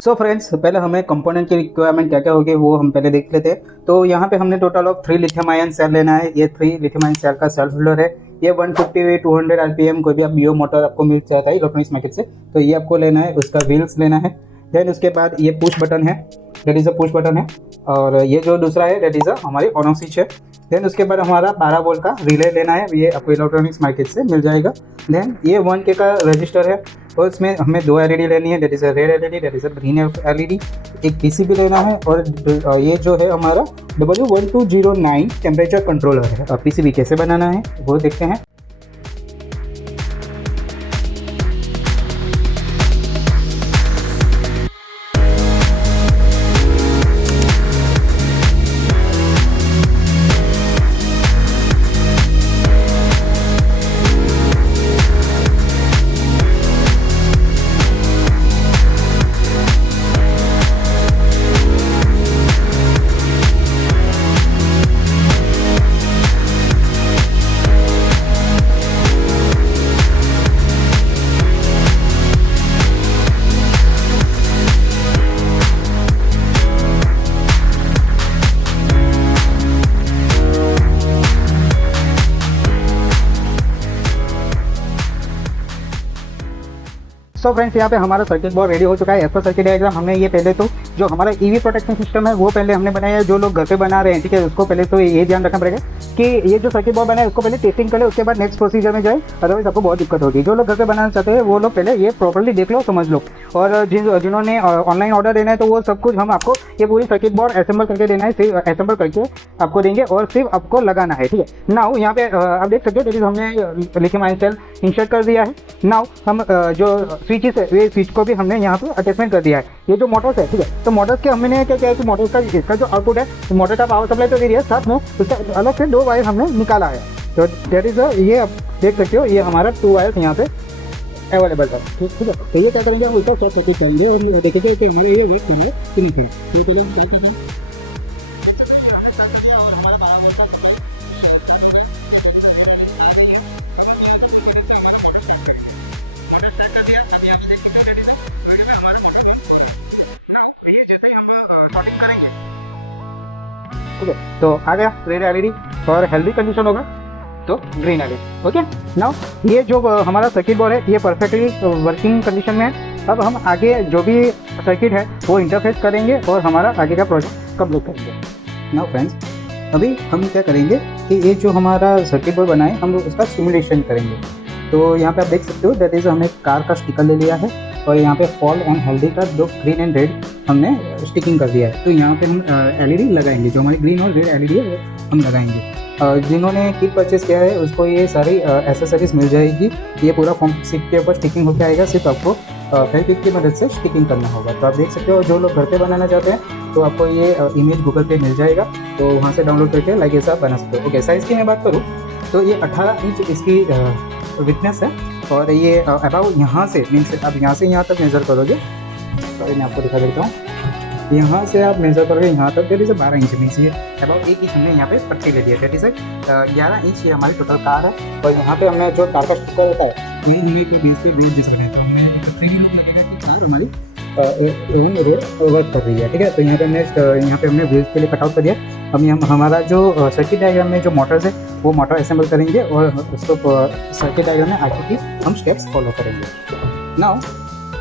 So friends, पहले हमें component की रिक्वायरमेंट क्या क्या होगी वो हम पहले देख लेते हैं। तो यहाँ पे हमने total of 3 lithium ion cell लेना है। ये 3 लिथियम आयन सेल का सेल होल्डर है। ये 150 200 आरपीएम कोई भी आप बीओ मोटर आपको मिल जाता है इलेक्ट्रॉनिक्स मार्केट से, तो ये आपको लेना है। उसका व्हील्स लेना है। देन उसके बाद ये पुश बटन है, that is a push button है। और ये जो दूसरा है दैट इज़ अ हमारी ऑन ऑफ स्विच है। देन उसके बाद हमारा 12 वोल्ट का रिले लेना है, ये आपको इलेक्ट्रॉनिक्स मार्केट से मिल जाएगा। देन ये 1K का रजिस्टर है और इसमें हमें 2 एलईडी लेनी है, that is a red LED, that is a green LED. एक पीसीबी लेना है और ये जो है हमारा W1209 टेम्परेचर कंट्रोलर है। पीसीबी कैसे बनाना है वो देखते हैं। सो फ्रेंड्स, यहाँ पे हमारा सर्किट बोर्ड रेडी हो चुका है। एज पर सर्किट डायग्राम हमने ये पहले तो जो हमारा ईवी प्रोटेक्शन सिस्टम है वो पहले हमने बनाया है। जो लोग घर पे बना रहे हैं, ठीक है, उसको पहले तो ये ध्यान रखना पड़ेगा कि ये जो सर्किट बोर्ड बना है उसको पहले टेस्टिंग कर ले, उसके बाद नेक्स्ट प्रोसीजर में जाए, अदरवाइज आपको बहुत दिक्कत होगी। जो लोग घर पे बनाना चाहते हैं वो लोग पहले ये प्रॉपर्ली देख लो, समझ लो। और जिन्होंने ऑनलाइन ऑर्डर देना है तो वो सब कुछ हम आपको ये पूरी सर्किट बोर्ड असेंबल करके देना है, सिर्फ असेंबल करके आपको देंगे और सिर्फ आपको लगाना है, ठीक है। नाउ यहाँ पे आप देख सकते हो दैट इज हमने लिथियम आयन सेल इंसर्ट कर दिया है। नाउ हम जो स्विचेस है वे स्विच को भी हमने यहाँ पे अटैचमेंट कर दिया है। ये जो मोटर्स है, ठीक है, तो मोटर्स के हमने क्या किया है कि मोटर्स का इसका जो आउटपुट है, तो मोटर का पावर सप्लाई तो दे रही है, साथ में उसका अलग से 2 वायर हमने निकाला है। तो दैट इज ये आप देख सकते हो, ये हमारा 2 वायर्स यहाँ पे अवेलेबल है, ठीक है। तो ये क्या करेंगे, हम उसको शॉर्ट सर्किट करेंगे और देखेंगे कि ये वेट करेंगे कितनी थी। तो चलिए हम देखते हैं। ठीक है, तो आ गया रेड एलईडी और हेल्दी कंडीशन होगा तो ग्रीन एलईडी। ओके, नाउ ये जो हमारा सर्किट बोर्ड है ये परफेक्टली वर्किंग कंडीशन में है। अब हम आगे जो भी सर्किट है वो इंटरफेस करेंगे और हमारा आगे का प्रोजेक्ट कंप्लीट करेंगे। नाउ फ्रेंड्स, अभी हम क्या करेंगे कि ये जो हमारा सर्किट बोर्ड बना है हम उसका सिमुलेशन करेंगे। तो यहाँ पे आप देख सकते हो दैट इज़ हमने कार का स्टिकर ले लिया है और यहाँ पे फॉल एंड हेल्दी का जो ग्रीन एंड रेड हमने स्टिकिंग कर दिया है। तो यहाँ पे हम एलईडी लगाएंगे, जो हमारी ग्रीन और रेड एलईडी है वो हम लगाएंगे। जिन्होंने किट परचेस किया है उसको ये सारी एसेसरीज मिल जाएगी। ये पूरा फॉर्म सीट के ऊपर स्टिकिंग होकर आएगा, सिर्फ आपको फेविक्विक की मदद से स्टिकिंग करना होगा। तो आप देख सकते हो, जो लोग घर पे बनाना चाहते हैं तो आपको ये इमेज गूगल पे मिल जाएगा, तो वहाँ से डाउनलोड करके लाइक ऐसा बना सकते हो। ओके, साइज़ की मैं बात करूँ तो ये 18 इंच इसकी विथनेस है और ये अबाउट यहाँ से मीन्स आप यहाँ से यहाँ तक मेज़र करोगे। सॉरी, मैं आपको दिखा देता हूँ। यहाँ से आप मेज़र करोगे यहाँ तक, दैट इज़ 12 इंच मीन्स ये अबाउट 1 इंच हमने यहाँ पे पट्टी ले लिया, दैट इज़ 11 इंच ये हमारी टोटल कार है। और यहाँ पे हमने जो कार का स्टिकर होता है ये यूनिट के बीच से बेस जिस बने, तो हमने 3 लुक लगेगा कि कार हमारी रोड वर्क कर रही है, ठीक है। तो यहाँ पे हमने व्हील्स के लिए कटआउट कर दिया। अब हम हमारा जो सर्किट डायग्राम में जो मोटर्स है वो मोटर असेंबल करेंगे और उसको सर्किट डायग्राम में आगे की हम स्टेप्स फॉलो करेंगे। नाउ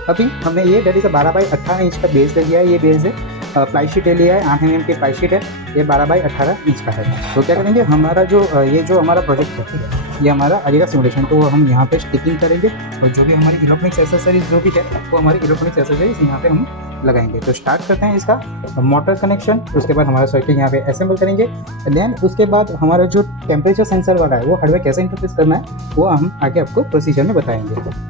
अभी हमने ये दैट इज़ 12 बाई 18 इंच का बेस ले लिया है। ये बेस है, प्लाई शीट ले लिया है, 8 mm की प्लाई शीट है, ये 12 बाई 18 इंच का है। तो क्या करेंगे, हमारा जो ये जो हमारा प्रोजेक्ट है, ठीक है, ये हमारा आगे का सिमुलेशन, तो हम यहाँ पे स्टिकिंग करेंगे और जो भी हमारी इलेक्ट्रॉनिक्स एक्सेसरीज जो भी है वो हमारी इलेक्ट्रॉनिक्स एक्सेसरीज यहाँ पे हम लगाएंगे। तो स्टार्ट करते हैं इसका मोटर कनेक्शन, उसके बाद हमारा सर्किट यहाँ पे असेंबल करेंगे। देन उसके बाद हमारा जो टेम्परेचर सेंसर वाला है वो हार्डवेयर कैसे इंटरफेस करना है वो हम आगे आपको प्रोसीजर में बताएंगे।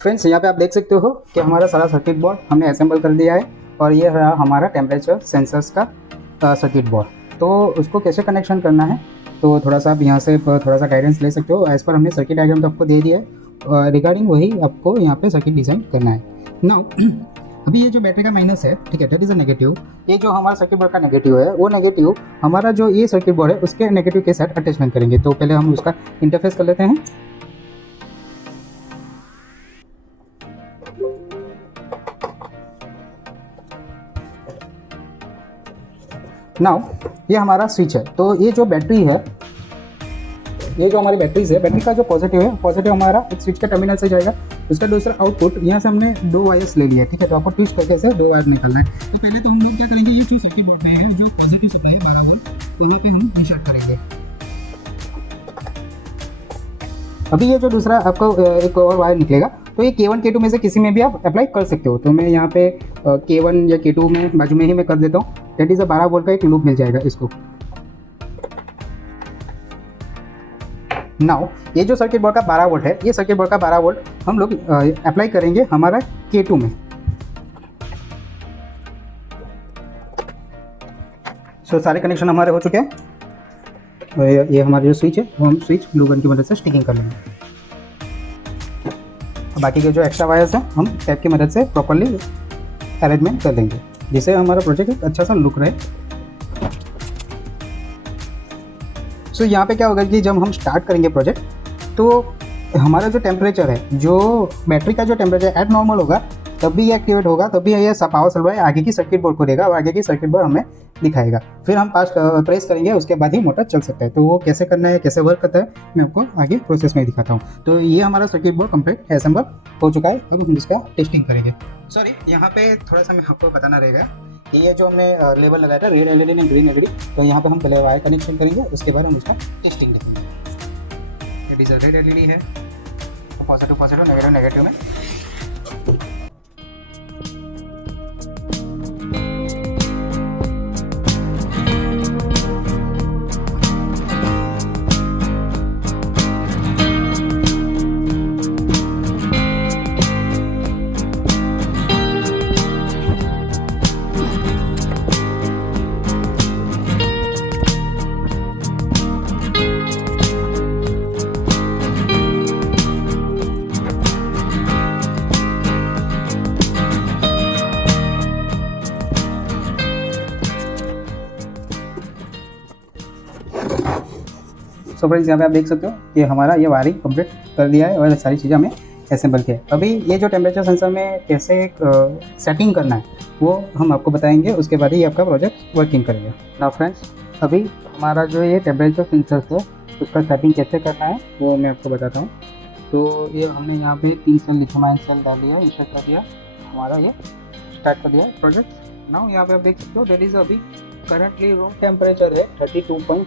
फ्रेंड्स यहाँ पे आप देख सकते हो कि हमारा सारा सर्किट बोर्ड हमने असेंबल कर दिया है और ये रहा हमारा टेम्परेचर सेंसर्स का सर्किट बोर्ड। तो उसको कैसे कनेक्शन करना है तो थोड़ा सा आप यहाँ से थोड़ा सा गाइडेंस ले सकते हो। एज पर हमने सर्किट डायग्राम तो आपको दे दिया है, रिगार्डिंग वही आपको यहाँ पे सर्किट डिज़ाइन करना है। नाउ अभी ये जो बैटरी का माइनस है, ठीक है, दैट इज़ अ नेगेटिव। ये जो हमारा सर्किट बोर्ड का नेगेटिव है वो नेगेटिव हमारा जो ये सर्किट बोर्ड है उसके नेगेटिव के साथ अटैचमेंट करेंगे। तो पहले हम उसका इंटरफेस कर लेते हैं। नाउ ये हमारा स्विच है। तो ये जो बैटरी है, ये जो हमारी बैटरीज है, बैटरी का जो पॉजिटिव है, पॉजिटिव हमारा एक स्विच के टर्मिनल से जाएगा। उसका दूसरा आउटपुट यहाँ से हमने 2 वायर्स ले लिया है, ठीक है। तो आपको ट्विस्ट करके से 2 वायर निकलना है। तो पहले तो हम लोग क्या करेंगे, ये जो सर्किट बोर्ड पे है जो पॉजिटिव सप्लाई है 12 वोल्ट, तो यहाँ पे हम इंसर्ट करेंगे। अभी ये जो दूसरा आपको एक और वायर निकलेगा, तो ये K1 K2 में से किसी में भी आप अप्लाई कर सकते हो। तो मैं यहाँ पे K1 या K2 में बाजू में ही मैं कर देता हूँ। दैट इज़ 12 वोल्ट का एक लूप मिल जाएगा इसको। नाउ ये जो सर्किट बोर्ड का 12 वोल्ट है, ये सर्किट बोर्ड का 12 वोल्ट हम लोग अप्लाई करेंगे हमारा K2 में। सो सारे कनेक्शन हमारे हो चुके हैं। ये हमारा जो स्विच है वो हम स्विच ग्लू गन की मदद से स्टिकिंग कर लेंगे। बाकी के जो एक्स्ट्रा वायर्स हैं हम टैप की मदद से प्रॉपर्ली अरेंजमेंट कर देंगे, जिससे हमारा प्रोजेक्ट एक अच्छा सा लुक रहे। सो यहाँ पे क्या होगा कि जब हम स्टार्ट करेंगे प्रोजेक्ट, तो हमारा जो टेम्परेचर है, जो बैटरी का जो टेम्परेचर एट नॉर्मल होगा तब भी ये एक्टिवेट होगा, तभी ये पावर सप्लाई आगे की सर्किट बोर्ड को देगा और आगे की सर्किट बोर्ड हमें दिखाएगा। फिर हम प्रेस करेंगे, उसके बाद ही मोटर चल सकता है। तो वो कैसे करना है, कैसे वर्क करता है, मैं आपको आगे प्रोसेस में दिखाता हूँ। तो ये हमारा सर्किट बोर्ड कंप्लीट असेंबल हो चुका है। अब हम इसका टेस्टिंग करेंगे। सॉरी, यहाँ पे थोड़ा सा मैं आपको बताना रहेगा कि ये जो हमने लेबल लगाया था red LED and green LED, तो यहाँ पे हम पहले वायर कनेक्शन करेंगे, उसके बाद हम उसका टेस्टिंग देखेंगे। It is a red LED है, पॉजिटिव पॉजिटिव, नेगेटिव नेगेटिव में। सो फ्रेंड्स, यहाँ पे आप देख सकते हो कि हमारा ये वायरिंग कंप्लीट कर दिया है और सारी चीज़ें हमें असेंबल किया है। अभी ये जो टेम्परेचर सेंसर में कैसे सेटिंग करना है वो हम आपको बताएंगे, उसके बाद ही आपका प्रोजेक्ट वर्किंग करेगा। नाउ फ्रेंड्स, अभी हमारा जो ये टेम्परेचर सेंसर है उसका सेटिंग कैसे करना है वो मैं आपको बताता हूँ। तो ये हमने यहाँ पे 3 सेल लिथियम सेल डाल दिया, इंसर्ट कर दिया, हमारा ये स्टार्ट कर दिया प्रोजेक्ट। नाउ यहाँ पे आप देख सकते हो दैट इज़ अभी करंटली रूम टेम्परेचर है 32.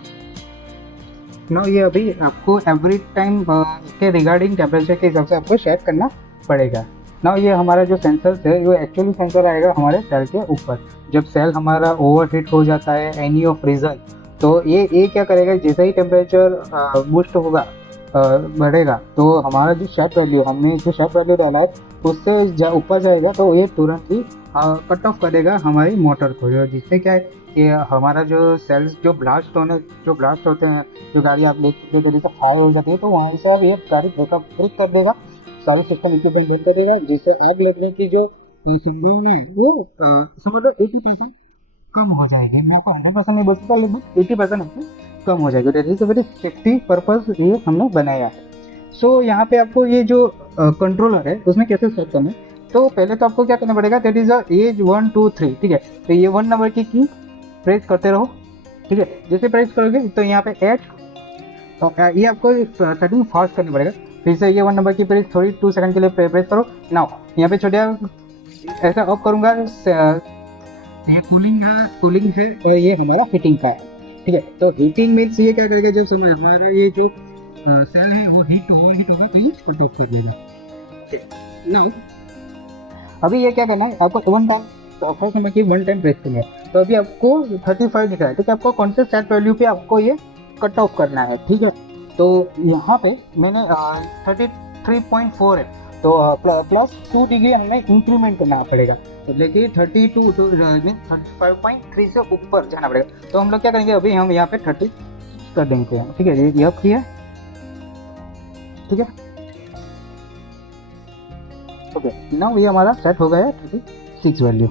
नाउ ये अभी आपको एवरी टाइम के रिगार्डिंग टेम्परेचर के हिसाब से आपको सेट करना पड़ेगा। नाउ ये हमारा जो सेंसर है वो एक्चुअली सेंसर आएगा हमारे सेल के ऊपर। जब सेल हमारा ओवरहीट हो जाता है एनी ऑफ रीज़न, तो ये क्या करेगा, जैसे ही टेम्परेचर बूस्ट होगा बढ़ेगा, तो हमारा जो सेट वैल्यू, हमने जो सेट वैल्यू डाला है उससे ऊपर जाएगा, तो ये तुरंत ही कट ऑफ करेगा हमारी मोटर को, जिससे क्या है कि हमारा जो सेल्स जो ब्लास्ट होते हैं, जो गाड़ी आप देख सकते हो जैसे फायर हो जाती है, तो वहाँ से अब ये गाड़ी ब्रेक कर देगा, सारे सिस्टम इक्विपमेंट बंद कर देगा, जिससे आग लगने की जो संभावना है वो समझ लो 80% कम हो जाएगी। मैं आपको 100% नहीं बोल सकता, लेकिन 80% आपको कम हो जाएगी। That is a very safety purpose ये हमने बनाया है। सो यहाँ पे आपको ये जो कंट्रोलर है उसमें कैसे सेट करना है, तो पहले तो आपको क्या करना पड़ेगा, दैट इज एज 1 2 3, ठीक है। तो ये 1 नंबर की प्रेस करते रहो, ठीक है। जैसे प्रेस करोगे तो यहाँ पे एच, तो ये आपको सेटिंग फास्ट करनी पड़ेगा। फिर से ये 1 नंबर की प्रेस थोड़ी 2 सेकंड के लिए प्रेस करो। नाउ यहाँ पे छोटे ऐसा ऑफ करूँगा, ये कूलिंग है और ये हमारा हीटिंग का है, ठीक है। तो हीटिंग मीन्स ये क्या करेगा, जब समय हमारा ये जो सेल है वो ओवरहीट होगा तो ये कट ऑफ कर देगा। नाउ अभी ये क्या करना है, आपको 1 टाइम प्रेस करना है। तो अभी आपको 35 दिख रहा है, ठीक है। आपको कौन से सेट वैल्यू पे आपको ये कट ऑफ करना है, ठीक है। तो यहाँ पे मैंने 33.4 है, तो प्लस 2 डिग्री हमें इंक्रीमेंट करना पड़ेगा, तो देखिए 32 तो 35.3 से ऊपर जाना पड़ेगा। तो हम लोग क्या करेंगे, अभी हम यहाँ पे 30 कर देंगे, ठीक है। ये अब किया, ठीक है, ओके। नाउ ये हमारा सेट हो गया है 36 वैल्यू।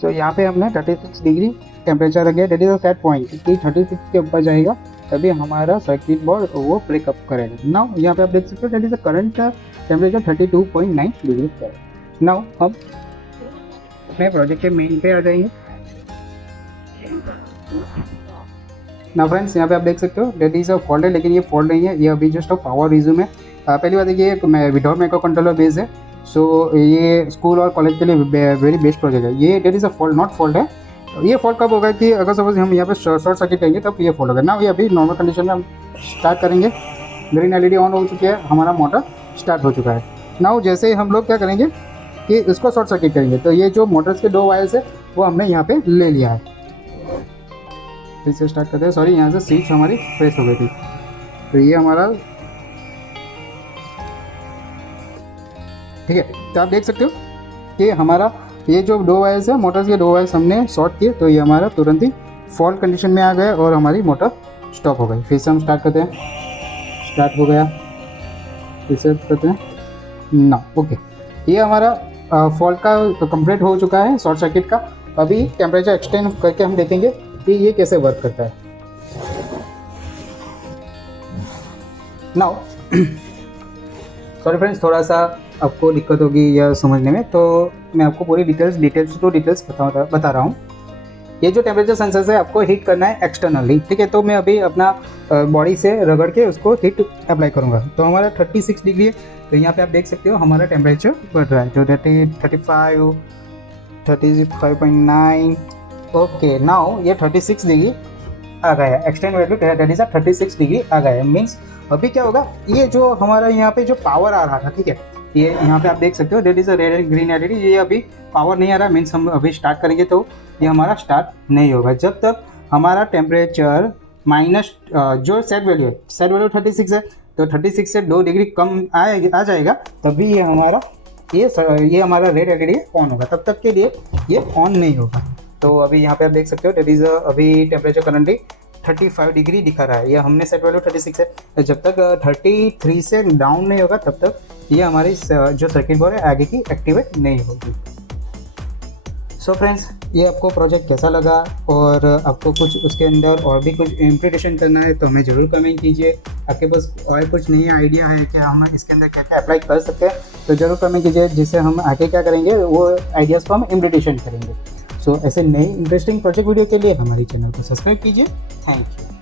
सो यहाँ पे हमने 36 डिग्री टेम्परेचर रख गया, that is a set point कि 36 के ऊपर जाएगा तभी हमारा सर्किट बोर्ड वो ब्रेकअप करेगा। नाउ यहाँ पे आप देख सकते हो that is a current temperature 32.9 degree पर। नाउ हम अपने प्रोजेक्ट के मेन पे आ जाएंगे। ना फ्रेंड्स, यहाँ पे आप देख सकते हो डेट इज अ फॉल्ट है, लेकिन ये फॉल्ट नहीं है, ये अभी जस्ट अ पावर रिज्यूम है। पहली बात देखिए, विदाउट माइक्रो कंट्रोलर बेस है, सो ये स्कूल और कॉलेज के लिए वेरी बेस्ट प्रोजेक्ट है। ये that is a fault, not fault है। ये फॉल्ट कब होगा कि अगर सपोज हम यहाँ पे शॉर्ट सर्किट करेंगे तब ये फॉल्ट होगा ना। ये अभी नॉर्मल कंडीशन में हम स्टार्ट करेंगे, ग्रीन एलईडी ऑन हो चुकी है, हमारा मोटर स्टार्ट हो चुका है। नाउ जैसे ही हम लोग क्या करेंगे कि इसको शॉर्ट सर्किट करेंगे, तो ये जो मोटर्स के 2 वायर्स है वो हमने यहाँ पे ले लिया है। फिर से स्टार्ट करते हैं, सॉरी यहाँ से स्विच हमारी प्रेस हो गई थी। तो ये हमारा, ठीक है, तो आप देख सकते हो कि हमारा ये जो 2 वायर्स है, मोटर्स के 2 वायर्स हमने शॉर्ट किए, तो ये हमारा तुरंत ही फॉल्ट कंडीशन में आ गया और हमारी मोटर स्टॉप हो गई। फिर से हम स्टार्ट करते हैं, स्टार्ट हो गया, फिर से करते हैं ना, ओके। ये हमारा फॉल्ट का कंप्लीट हो चुका है, शॉर्ट सर्किट का। अभी टेम्परेचर एक्सटेंड करके हम देखेंगे कि ये कैसे वर्क करता है। नाउ सॉरी फ्रेंड्स, थोड़ा सा आपको दिक्कत होगी या समझने में, तो मैं आपको पूरी डिटेल्स बता रहा हूँ। ये जो टेम्परेचर सेंसर है आपको हीट करना है एक्सटर्नली, ठीक है। तो मैं अभी अपना बॉडी से रगड़ के उसको हीट अप्लाई करूँगा। तो हमारा 36 डिग्री है, तो यहाँ पे आप देख सकते हो हमारा टेम्परेचर बढ़ रहा है, जो 35.9। ओके, नाउ ये 36 डिग्री आ गया है, extend value date is 36 degree आ गया है। मीन्स अभी क्या होगा, ये जो हमारा यहाँ पे जो पावर आ रहा था, ठीक है, ये यहाँ पे आप देख सकते हो that is a red and green LED, ये अभी पावर नहीं आ रहा। मीन्स हम अभी स्टार्ट करेंगे तो ये हमारा स्टार्ट नहीं होगा जब तक हमारा टेम्परेचर माइनस जो सेट वैल्यू है, सेट वैल्यू 36 है, तो 36 से 2 डिग्री कम आ जाएगा, तभी ये हमारा ये हमारा रेड एलईडी ऑन होगा। तब तक के लिए ये ऑन नहीं होगा। तो अभी यहाँ पे आप देख सकते हो डेट इज अभी टेम्परेचर करंटली 35 डिग्री दिखा रहा है, ये हमने सेट वैल्यू 36 है। जब तक 33 से डाउन नहीं होगा तब तक ये हमारी जो सर्किट बोर्ड है आगे की एक्टिवेट नहीं होगी। सो फ्रेंड्स, ये आपको प्रोजेक्ट कैसा लगा और आपको कुछ उसके अंदर और भी कुछ इम्प्लीमेंटेशन करना है तो हमें ज़रूर कमेंट कीजिए। आपके पास और कुछ नई आइडिया है कि हम इसके अंदर क्या क्या अप्लाई कर सकते हैं तो ज़रूर कमेंट कीजिए, जिससे हम आगे क्या करेंगे वो आइडियाज़ को हम इम्प्लीमेंटेशन करेंगे। सो ऐसे नई इंटरेस्टिंग प्रोजेक्ट वीडियो के लिए हमारे चैनल को सब्सक्राइब कीजिए। Thank you.